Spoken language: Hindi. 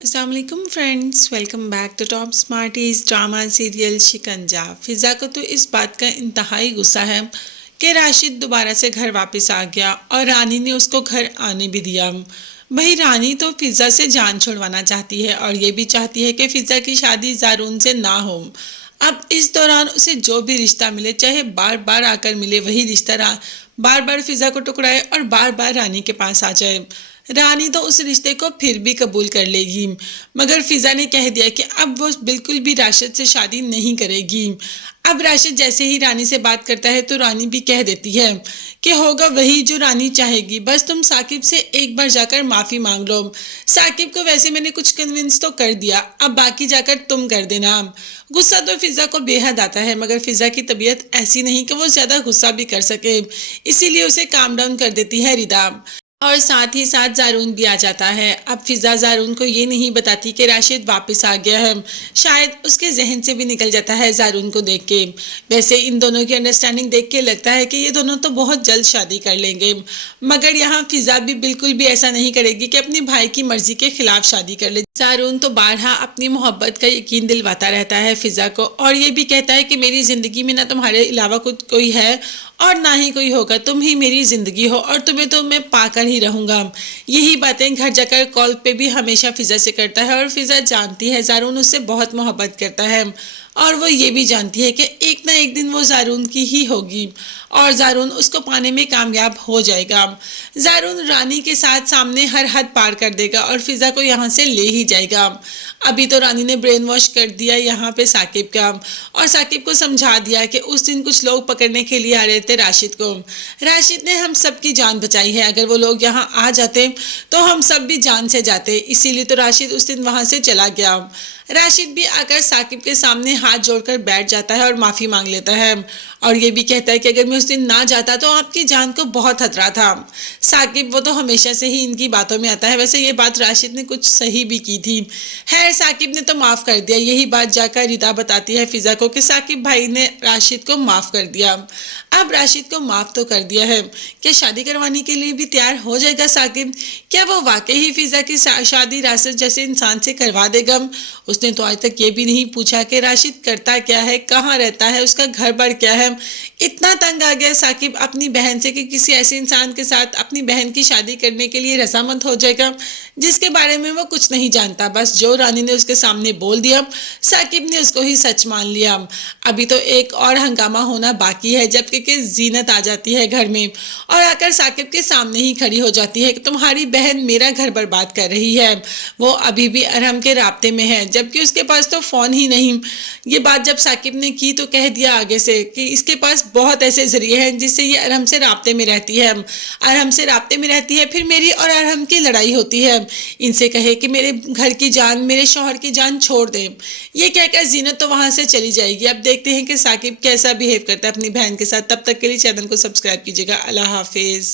अस्सलाम friends, welcome back to top smarties drama serial Shikanja. Fiza को तो इस बात का इंतहाई गुस्सा है कि राशिद दोबारा से घर वापस आ गया और रानी ने उसको घर आने भी दिया। भाई रानी तो फिज़ा से जान छुड़वाना चाहती है और ये भी चाहती है कि फिज़ा की शादी ज़ारून से ना हो। अब इस दौरान उसे जो भी रिश्ता मिले, चाहे बार बार आकर मिले, वही रिश्ता बार बार फिज़ा को टुकराए और बार बार रानी के पास आ जाए। रानी तो उस रिश्ते को फिर भी कबूल कर लेगी, मगर फिजा ने कह दिया कि अब वो बिल्कुल भी राशिद से शादी नहीं करेगी। अब राशिद जैसे ही रानी से बात करता है तो रानी भी कह देती है कि होगा वही जो रानी चाहेगी, बस तुम साकिब से एक बार जाकर माफ़ी मांग लो। साकिब को वैसे मैंने कुछ कन्विंस तो कर दिया, अब बाकी जाकर तुम कर देना। गुस्सा तो फिजा को बेहद आता है, मगर फिजा की तबीयत ऐसी नहीं कि वो ज़्यादा गुस्सा भी कर सके, इसीलिए उसे काम डाउन कर देती है रिदा। और साथ ही साथ ज़ारून भी आ जाता है। अब फिज़ा ज़ारून को ये नहीं बताती कि राशिद वापस आ गया है, शायद उसके जहन से भी निकल जाता है ज़ारून को देख के। वैसे इन दोनों की अंडरस्टैंडिंग देख के लगता है कि ये दोनों तो बहुत जल्द शादी कर लेंगे, मगर यहाँ फिज़ा भी बिल्कुल भी ऐसा नहीं करेगी कि अपनी भाई की मर्जी के खिलाफ शादी कर ले। ज़ारून तो बारहा अपनी मोहब्बत का यकीन दिलवाता रहता है फिज़ा को, और ये भी कहता है कि मेरी ज़िंदगी में ना तुम्हारे अलावा कुछ कोई है और ना ही कोई होगा, तुम ही मेरी ज़िंदगी हो और तुम्हें तो मैं पाकर ही रहूँगा। यही बातें घर जाकर कॉल पे भी हमेशा फिज़ा से करता है, और फिज़ा जानती है ज़ारून उससे बहुत मोहब्बत करता है, और वो ये भी जानती है कि एक ना एक दिन वो ज़ारून की ही होगी और ज़ारून उसको पाने में कामयाब हो जाएगा। ज़ारून रानी के साथ सामने हर हद पार कर देगा और फिज़ा को यहाँ से ले ही जाएगा। अभी तो रानी ने ब्रेन वॉश कर दिया यहाँ पे साकिब का, और साकिब को समझा दिया कि उस दिन कुछ लोग पकड़ने के लिए आ रहे थे राशिद को। राशिद ने हम सब की जान बचाई है, अगर वो लोग यहाँ आ जाते तो हम सब भी जान से जाते, इसीलिए तो राशिद उस दिन वहाँ से चला गया। राशिद भी आकर साकिब के सामने हाथ जोड़कर बैठ जाता है और माफ़ी मांग लेता है, और ये भी कहता है कि अगर मैं उस दिन ना जाता तो आपकी जान को बहुत खतरा था। साकिब वो तो हमेशा से ही इनकी बातों में आता है, वैसे ये बात राशिद ने कुछ सही भी की थी। खैर साकिब ने तो माफ़ कर दिया। यही बात जाकर रिदा बताती है फिज़ा को कि साकिब भाई ने राशिद को माफ़ कर दिया। अब राशिद को माफ़ तो कर दिया है, क्या शादी करवाने के लिए भी तैयार हो जाएगा साकिब? क्या वो वाकई ही फिज़ा की शादी राशिद जैसे इंसान से करवा देगा? उसने तो आज तक ये भी नहीं पूछा कि राशिद करता क्या है, कहाँ रहता है, उसका घर बार क्या है। इतना तंग आ गया साकिब अपनी बहन से कि किसी ऐसे इंसान के साथ अपनी बहन की शादी करने के लिए रजामंद हो जाएगा जिसके बारे में वो कुछ नहीं जानता। बस जो रानी ने उसके सामने बोल दिया, साकिब ने उसको ही सच मान लिया। अभी तो एक और हंगामा होना बाकी है, जबकि कि जीनत आ जाती है घर में और आकर साकिब के सामने ही खड़ी हो जाती है कि तुम्हारी बहन मेरा घर बर्बाद कर रही है। वो अभी भी अरहम के राब्ते में है, जबकि उसके पास तो फ़ोन ही नहीं। ये बात जब साकिब ने की तो कह दिया आगे से कि इसके पास बहुत ऐसे ज़रिए हैं जिससे ये अरहम से राब्ते में रहती है। अरहम से राब्ते में रहती है, फिर मेरी और अरहम की लड़ाई होती है। इनसे कहे कि मेरे घर की जान, मेरे शौहर की जान छोड़ दे। ये कहकर जीनत तो वहाँ से चली जाएगी। अब देखते हैं कि साकिब कैसा बिहेव करता है अपनी बहन के साथ। तब तक के लिए चैनल को सब्सक्राइब कीजिएगा। अल्लाह हाफिज़।